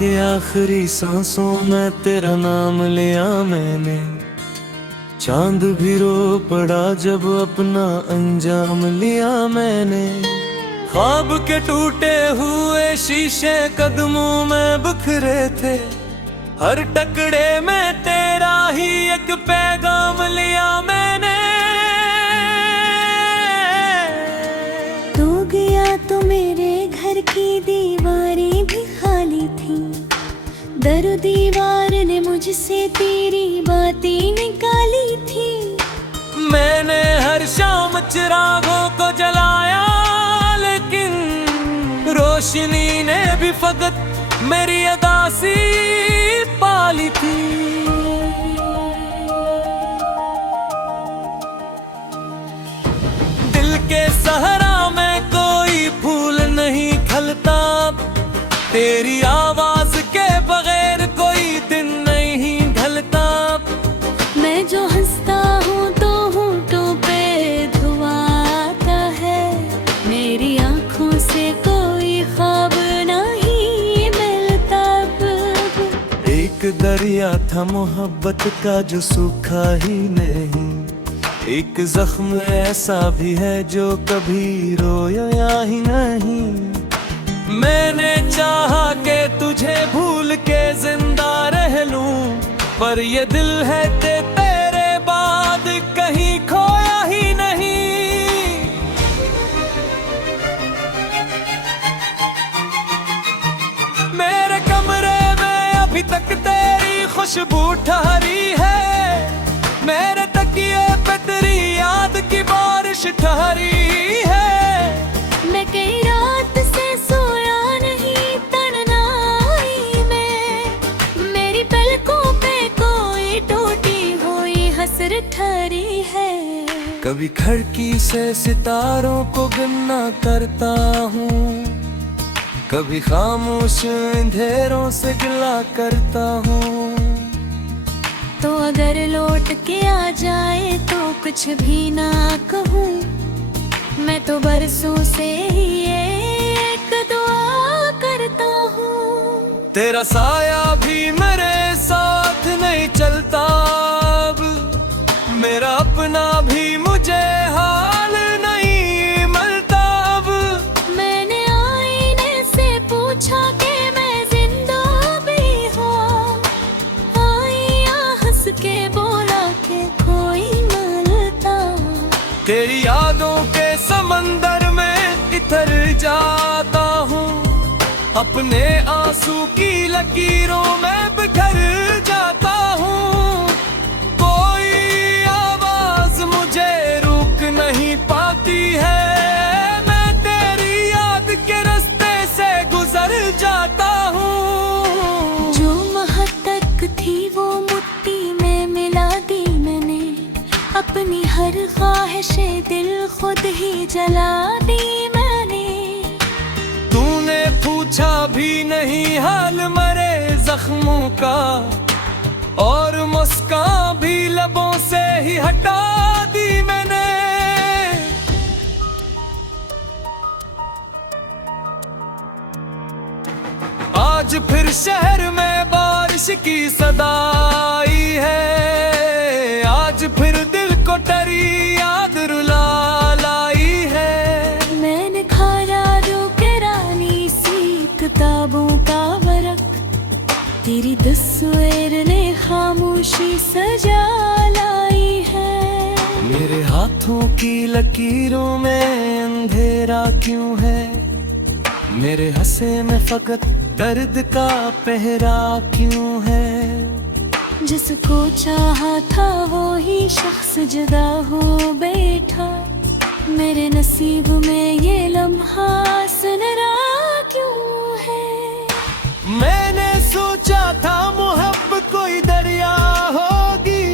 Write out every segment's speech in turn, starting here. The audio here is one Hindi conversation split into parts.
के आखिरी सांसों में तेरा नाम लिया मैंने। चांद भी रो पड़ा जब अपना अंजाम लिया मैंने। ख्वाब के टूटे हुए शीशे कदमों में बिखरे थे, हर टकड़े में तेरा ही एक पैगाम लिया मैंने। तू गया तो मेरे घर की दीवारें भी खाली थी, दर दीवार ने मुझसे तेरी बातें निकाली थी। मैंने हर शाम चिरागों को जलाया, लेकिन रोशनी ने भी फकत मेरी अदासी पाली थी। दिल के सहरा में कोई फूल नहीं खलता, तेरी आवाज के बगैर कोई दिन नहीं ढलता। मैं जो हंसता हूँ तो होंठों पे धुआं आता है, मेरी आँखों से कोई ख्वाब नहीं मिलता। एक दरिया था मोहब्बत का जो सूखा ही नहीं, एक जख्म ऐसा भी है जो कभी रोया ही नहीं। मैंने चाहा कि तुझे भूल के जिंदा रह लूं, पर ये दिल है तेरे बाद कहीं खोया ही नहीं। मेरे कमरे में अभी तक तेरी खुशबू ठहरी है, मेरे तकिए पे तेरी याद की बारिश ठहरी है। मैं कई रात से सोया नहीं तन्हाई में, मेरी पलकों पे कोई टूटी हुई हसरत ठहरी है। कभी खिड़की से सितारों को गिनना करता हूँ, कभी खामोश अंधेरों से गिला करता हूँ। तो अगर लौट के आ जाए तो कुछ भी ना कहूँ, मैं तो बरसों से ही एक दुआ करता हूँ। तेरा साया भी मेरे साथ नहीं चलता अब, मेरा अपना भी मुझे हाल नहीं मिलता अब। मैंने आईने से पूछा कि मैं जिंदा भी हूँ, आईया हंस के बोला कि कोई मिलता। तेरी यादों के समंदर में इतर जाता हूँ, अपने आंसू की लकीरों में बिखर जाता हूँ। कोई आवाज मुझे रोक नहीं पाती है, मैं तेरी याद के रास्ते से गुजर जाता हूँ। जो महक थी वो मुट्ठी में मिला दी मैंने, अपनी हर ख्वाहिशे दिल खुद ही जला दी मैंने। तूने पूछा भी नहीं हाल मरे जख्मों का, और मुस्कान भी लबों से ही हटा दी मैंने। आज फिर शहर में बारिश की सदा आई है, आज फिर दिल को टरी याद रुला लाई है। मैंने खाया जो के रानी सी किताबों का वरक, तेरी तस्वीर ने खामोशी सजा लाई है। मेरे हाथों की लकीरों में अंधेरा क्यों है, मेरे हंसे में फकत दर्द का पहरा क्यों है। जिसको चाहा था वो ही शख्स जुदा हो बैठा, मेरे नसीब में ये लम्हा सुनहरा क्यों है। मैंने सोचा था मोहब्बत कोई दरिया होगी,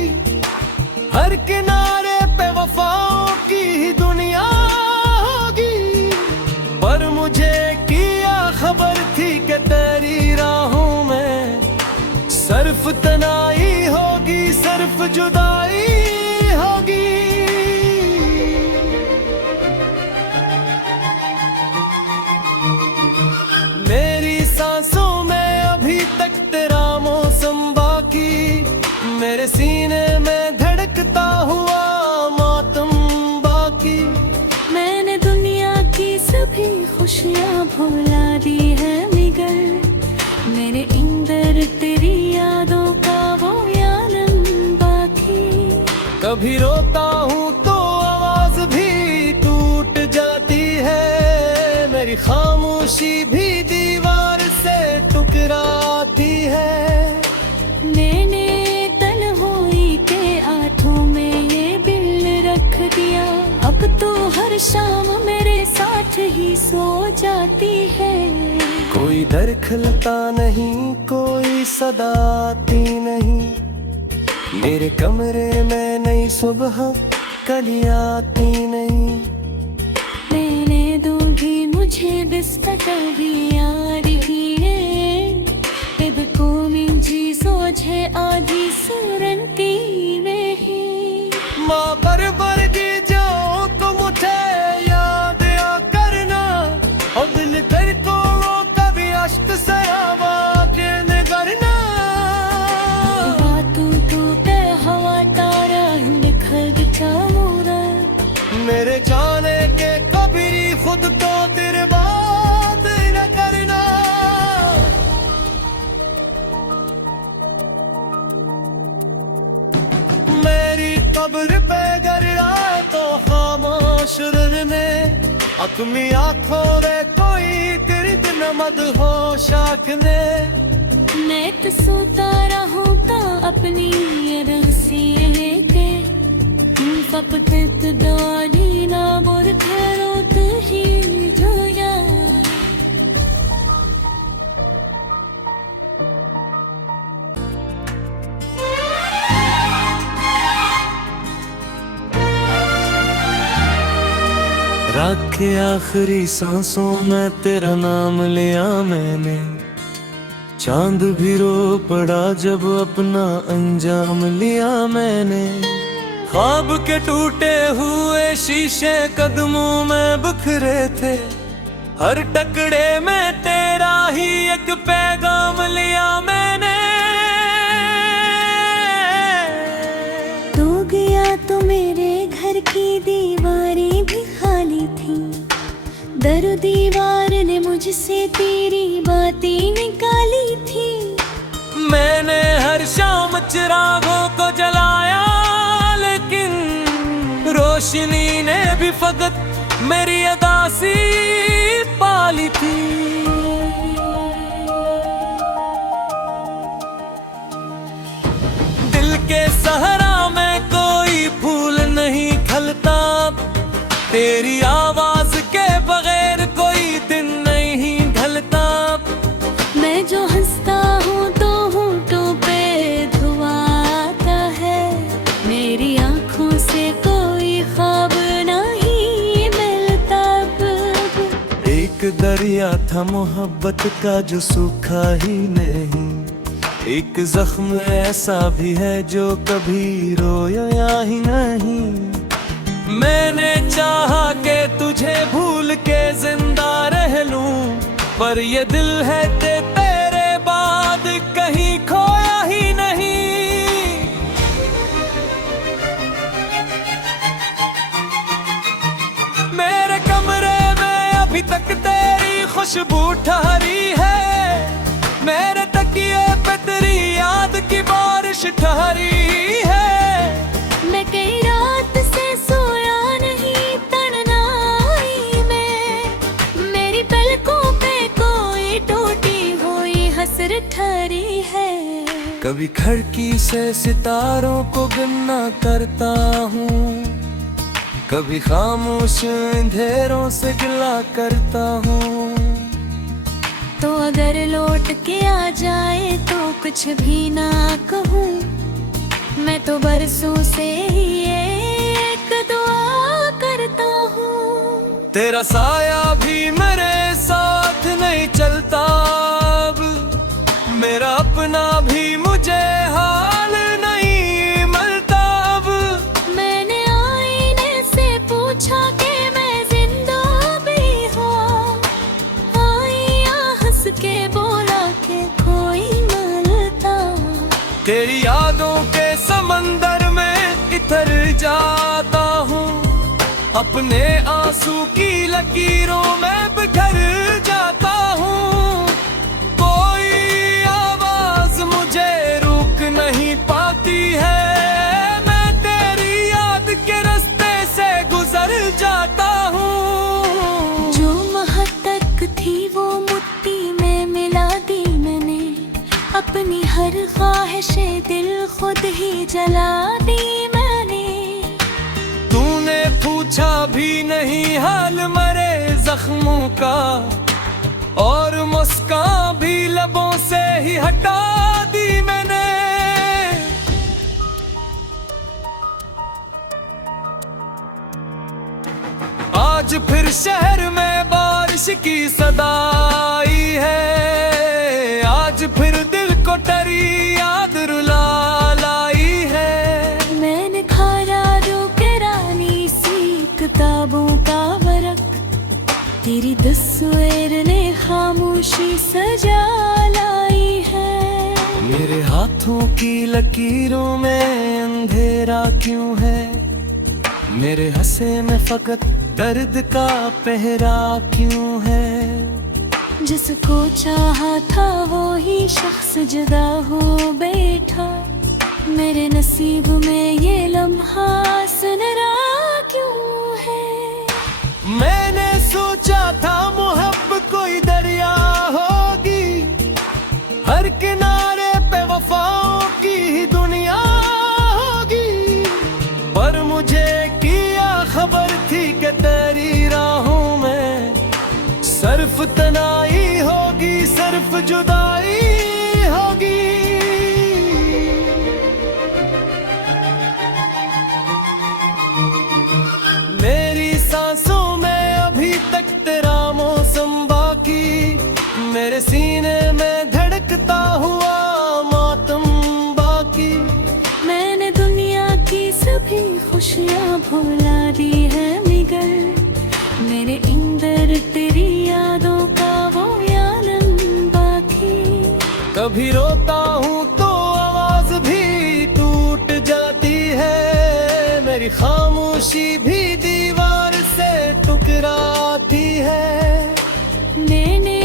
हर किनारे पे वफाओं की ही दुनिया होगी। पर मुझे किया खबर थी कि तेरी राहों में सिर्फ तनाई होगी, सिर्फ जुदाई होगी। मेरी सांसों में अभी मेरे सीने में धड़कता हुआ मातम बाकी। मैंने दुनिया की सभी खुशियाँ भुला दी है मगर मेरे अंदर तेरी यादों का वो आलम बाकी। कभी रोता हूँ तो आवाज भी टूट जाती है, मेरी खामोशी भी दीवार से टकराती है। मैंने तन्हाई के आंखों में ये बिल रख दिया, अब तो हर शाम मेरे साथ ही सो जाती है। कोई दर खलता नहीं, कोई सदा आती नहीं, मेरे कमरे में नई सुबह कली आती नहीं। मैंने दूंगी मुझे बिस्तर भी आ रही है, तब को मिंजी सोझे आधी सुरंती में ही। माँ पर वर्गी जाओ तो मुझे याद आ करना, और दिल कर तो वो कभी अश्क सराबा के निगरना। बातों तो ते हवा तारा निखर चामूरा, मेरे जाने के कभी खुद को तेरे बात न करना। मेरी कब्र पे गर आए तो खामोश रहने, अपनी आंखों में कोई दर्द न मदहोश आंखने। मैं तो सोता रहूं तो अपनी रंसी लेके, फपत दाड़ी ना बोर खरो ही जो यार। रात के आखिरी सांसों में तेरा नाम लिया मैंने, चांद भी रो पड़ा जब अपना अंजाम लिया मैंने। ख्वाब के टूटे हुए शीशे कदमों में बिखरे थे, हर टकड़े में तेरा ही एक पैगाम लिया मैंने। तू गया तो मेरे घर की दीवारें भी खाली थी, दर दीवार ने मुझसे तेरी बातें निकाली थी। मैंने हर शाम चिरागों को जलाया, लेकिन रोशनी ने भी फकत मेरी अदासी पाली थी। दिल के सहरा में कोई फूल नहीं खलता, तेरी आवाज के बगैर कोई दिन नहीं ढलता। मैं जो हंसता हूँ तो होंठों पे धुआं आता है, मेरी आँखों से कोई ख्वाब नहीं मिलता अब। एक दरिया था मोहब्बत का जो सूखा ही नहीं, एक जख्म ऐसा भी है जो कभी रोया ही नहीं। मैंने चाहा कि तुझे भूल के जिंदा रह लूं, पर ये दिल है तेरे बाद कहीं खोया ही नहीं। मेरे कमरे में अभी तक तेरी खुशबू ठहरी है, मेरे तकिए पे तेरी याद की बारिश ठहरी है। मैं कई रात से सोया नहीं तन्हाई में, मेरी पलकों पे कोई टूटी हुई हसर ठहरी है। कभी खिड़की से सितारों को गिनना करता हूँ, कभी खामोश अंधेरों से गिला करता हूँ। तो अगर लौट के आ जाए तो कुछ भी ना कहूँ, मैं तो बरसों से ही एक दुआ करता हूँ। तेरा साया भी मेरे साथ नहीं चलता अब, मेरा अपना भी मुझे हाल नहीं मिलता अब। मैंने आईने से पूछा कि मैं जिंदा भी हूँ, आईया हंस के बोला कि कोई मरता। तेरी यादों के अपने आंसू की लकीरों में बिखर जाता हूँ। कोई आवाज मुझे रोक नहीं पाती है, मैं तेरी याद के रास्ते से गुजर जाता हूँ। जो महक थी वो मुट्ठी में मिला दी मैंने, अपनी हर ख्वाहिशे दिल खुद ही जला दी मैंने। तूने पूछा भी नहीं हाल मरे जख्मों का, और मुस्कान भी लबों से ही हटा दी मैंने। आज फिर शहर में बारिश की सदा आई है, आज फिर दिल को टरी याद रुला लाई है। मैंने खाया जो किरानी सी किताबों का वरक, तेरी तस्वीर ने खामोशी सजा लाई है। मेरे हाथों की लकीरों में अंधेरा क्यों है, मेरे हंसे में फकत दर्द का पहरा क्यों है। जिसको चाहा था वो ही शख्स जुदा हो बैठा, मेरे नसीब में ये लम्हा सुनहरा क्यों है। मैंने सोचा था मोहब्बत कोई दरिया होगी, हर किनारे पे वफाओं की ही दुनिया होगी। पर मुझे किया खबर थी कि तेरी राहों में सिर्फ तनाई होगी, सिर्फ जुदाई होगी। मेरी सांसों में अभी तक तेरा मौसम बाकी, मेरे सीने में धड़कता हुआ मातम बाकी। मैंने दुनिया की सभी खुशियाँ भुला दी है मगर, मेरे अंदर तेरी यादों का वो आलम बाकी। कभी रोता हूँ तो आवाज भी टूट जाती है, मेरी खामोशी भी दीवार से टकराती है। मैंने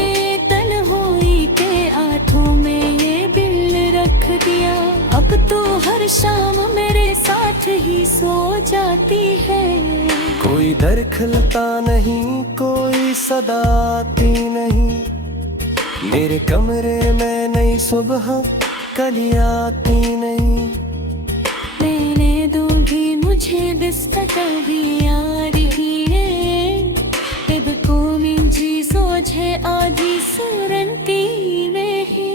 तन्हाई के आंखों में ये दिल रख दिया, अब तो हर शाम मेरे साथ ही सो जाती है। कोई दर खलता नहीं, कोई सदा आती नहीं, मेरे कमरे में नई सुबह कली आती नहीं। मैंने दूंगी मुझे बिस्तर भी आ रही है, अब को मिंजी सोझे आधी सुरंती में है।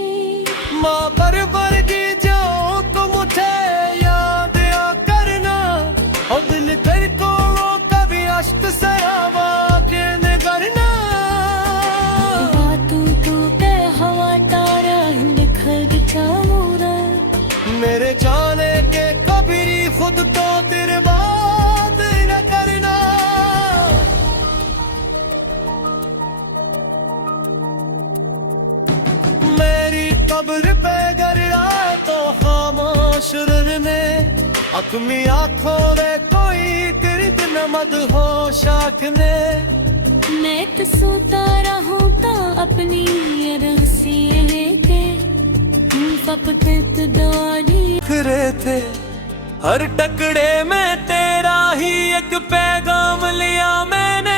माँ पर वर्गी जाओ तो मुझे याद आ करना, और दिल कर को वो कभी अश्क सराबा के न करना। बातों तो पे हवा तारा निखर चामूरा, मेरे जाने के कभी खुद तो तेरे बात न करना। मेरी कब्र पे गर आए तो खामोश रहने, अपनी आंखों में कोई तिरक न मदहोश आँखने। मैं तो सोता रहूं तो अपनी रस्सी लेके, फपकत दौड़ी फिरे थे हर टकड़े में तेरा ही एक पैगाम लिया मैंने।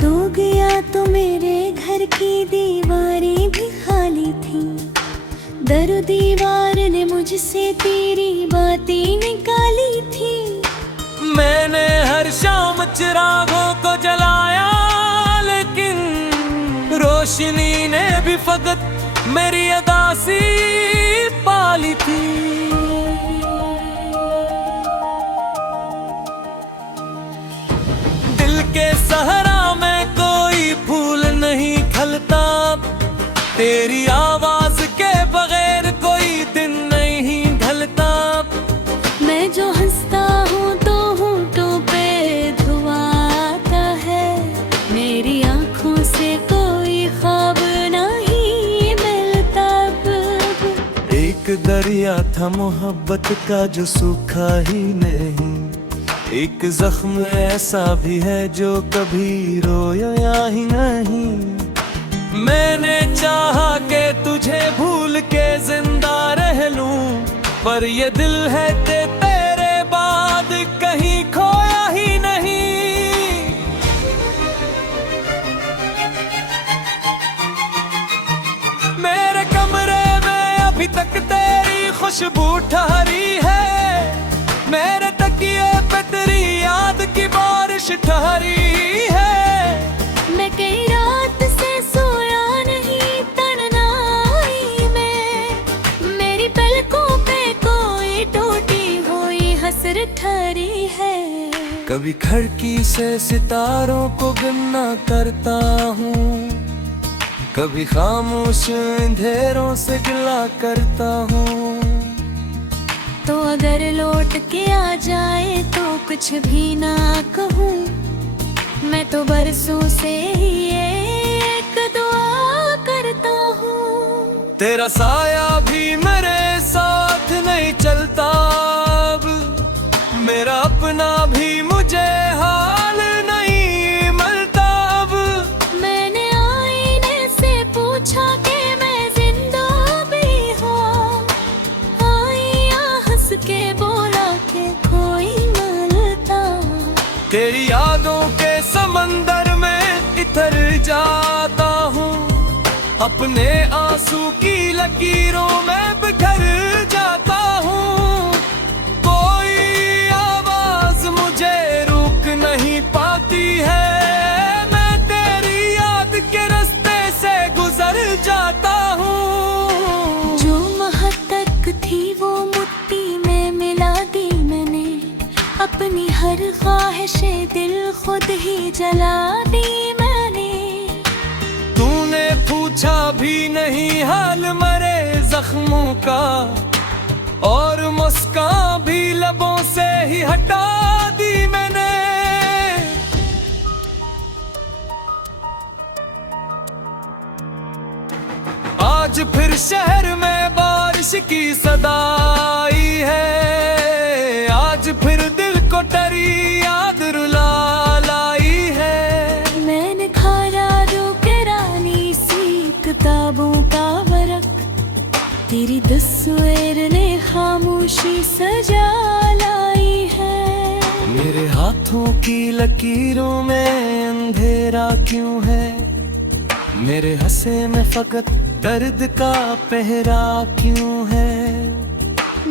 तू गया तो मेरे घर की दीवारें भी खाली थी, दर दीवार ने मुझसे तेरी बातें निकाली थी। मैंने हर शाम चिरागों को जलाया, लेकिन रोशनी ने भी फकत मेरी अदासी पाली थी। दिल के सहरा में कोई फूल नहीं खलता, तेरी आवाज के बगैर कोई दिन नहीं ढलता। मैं जो हंसता हूँ तो होंठों पे धुआं आता है, मेरी आँखों से कोई ख्वाब नहीं मिलता। एक एक दरिया था मोहब्बत का जो सूखा ही नहीं, एक जख्म ऐसा भी है जो कभी रोया ही नहीं। मैंने चाहा कि तुझे भूल के जिंदा रह लूं, पर ये दिल है तेरे बाद कहीं खोया ही नहीं। मेरे कमरे में अभी तक तेरी खुशबू ठहरी है, मेरे तकिए पे तेरी याद की बारिश ठहरी है। मैं कई रात से सोया नहीं तन्हाई में, मेरी पलकों पे कोई टूटी हुई हसर ठहरी है। कभी खिड़की से सितारों को गिनना करता हूँ, कभी खामोश अंधेरों से गिला करता हूँ। तो अगर लौट के आ जाए तो कुछ भी ना कहूँ, मैं तो बरसों से ही एक दुआ करता हूँ। तेरा साया भी मेरे साथ नहीं चलता अब, मेरा अपना भी मुझे हाल नहीं मिलता अब। मैंने आईने से पूछा कि मैं जिंदा भी हूँ, आईया हंस के बोला कि कोई मिलता। तेरी यादों के समंदर में इतर जाता हूँ, अपने आंसू की लकीरों में बिखर जाता हूँ। कोई आवाज मुझे रोक नहीं पाती है, मैं तेरी याद के रास्ते से गुजर जाता हूँ। जो महक थी वो मुट्ठी में मिला दी मैंने, अपनी हर ख्वाहिशे दिल खुद ही जला दी मैंने। तूने पूछा भी नहीं हाल मरे जख्मों का, और मुस्कान भी लबों से ही हटा दी मैंने। आज फिर शहर में बारिश की सदाई है, आज फिर दिल को टरी याद रुला लाई है। मैंने खाया जो के रानी सी किताबों का वरक, तेरी तस्वीर ने खामोशी सजा लाई है। मेरे हाथों की लकीरों में अंधेरा क्यों है, मेरे हंसे में फकत दर्द का पहरा क्यों है।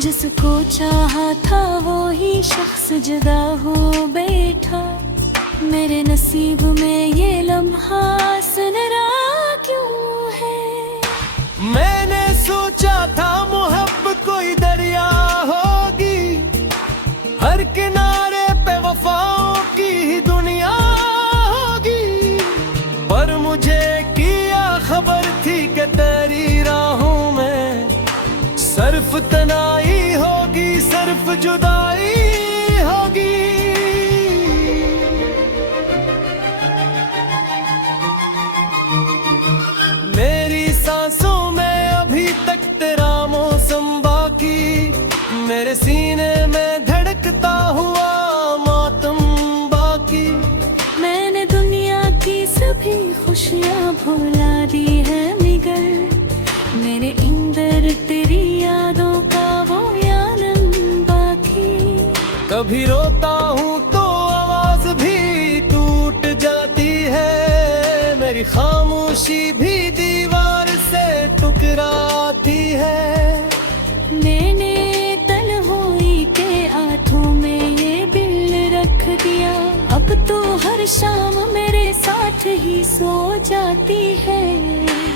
जिसको चाहा था वो ही शख्स जुदा हो बैठा, मेरे नसीब में ये लम्हा सुनहरा क्यों है। मैंने सोचा था मोहब्बत कोई दरिया होगी, हर किनारे पे वफाओं की ही दुनिया होगी, पर मुझे किया खबर थी कि तेरी राहों में सिर्फ तनाई होगी, सिर्फ जुदाई होगी। मेरी सांसों में अभी तक तेरा मौसम बाकी, मेरे सीने में धड़कता हुआ मातम बाकी। मैंने दुनिया की सभी खुशियाँ भुला दी है मगर, मेरे अंदर तेरी यादों का वो यादन बाकी। कभी रोता हूँ तो आवाज भी टूट जाती है, मेरी खामोशी भी दीवार से टकराती है। मैंने तन्हाई के आंखों में ये बिल रख दिया, अब तो हर शाम मेरे साथ ही सो जाती है।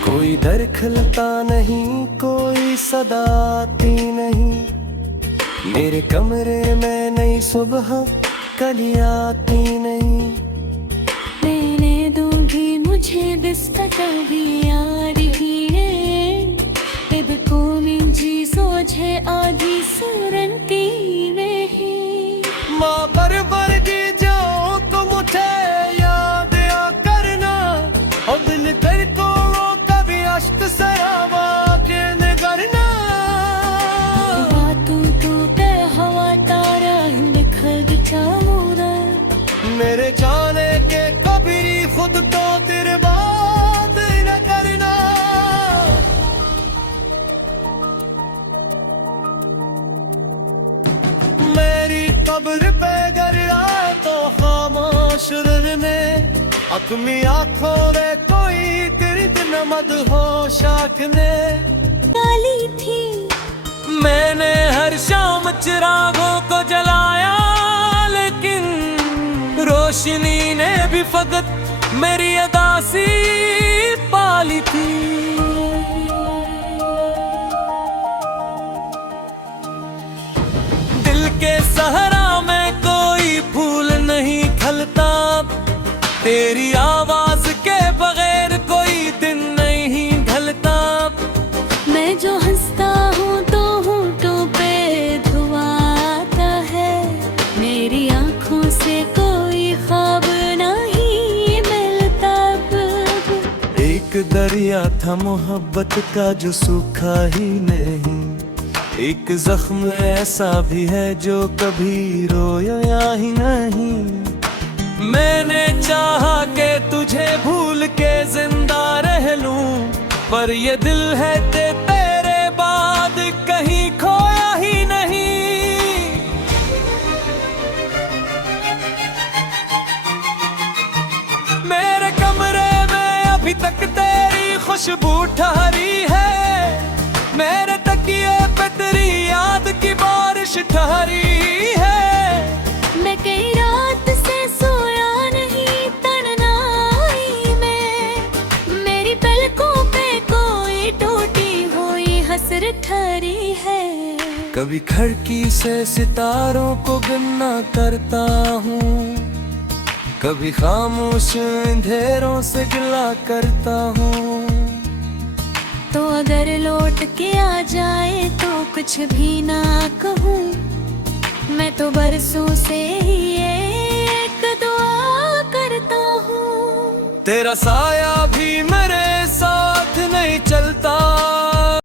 कोई दर खलता नहीं, कोई सदा आती नहीं, मेरे कमरे में नई सुबह कली आती नहीं। मैंने दूंगी मुझे बिस्तर भी यार ही है, अब कोई चीज़ों छे आधी सुरंती में है। माँ पर की जाओ तो मुझे याद आ करना, और दिल तेरे को वो कभी अश्क से आवा के न करना। तुमी आँखों रे कोई तेरी दिन मदहोश आँखने डाली थी। मैंने हर शाम चिरागों को जलाया, लेकिन रोशनी ने भी फकत मेरी अदासी पाली थी। दिल के सहरा में कोई फूल नहीं खलता, तेरी आवाज के बगैर कोई दिन नहीं ढलता। मैं जो हंसता हूँ तो होंठों पे धुआं आता है, मेरी आँखों से कोई ख्वाब नहीं मिलता अब। एक दरिया था मोहब्बत का जो सूखा ही नहीं, एक जख्म ऐसा भी है जो कभी रोया ही नहीं। मैंने चाहा कि तुझे भूल के जिंदा रह लूं, पर ये दिल है तेरे बाद कहीं खोया ही नहीं। मेरे कमरे में अभी तक तेरी खुशबू ठहरी है, मेरे तकिए पे तेरी याद की बारिश ठहरी है। मैं कई रात से सोया नहीं तन्हाई में, मेरी पलकों पे कोई टूटी हुई हसरत ठहरी है। कभी खिड़की से सितारों को गिनना करता हूँ, कभी खामोश अंधेरों से गिला करता हूँ। तो अगर लौट के आ जाए तो कुछ भी ना कहूँ, मैं तो बरसों से ही एक दुआ करता हूँ। तेरा साया भी मेरे साथ नहीं चलता,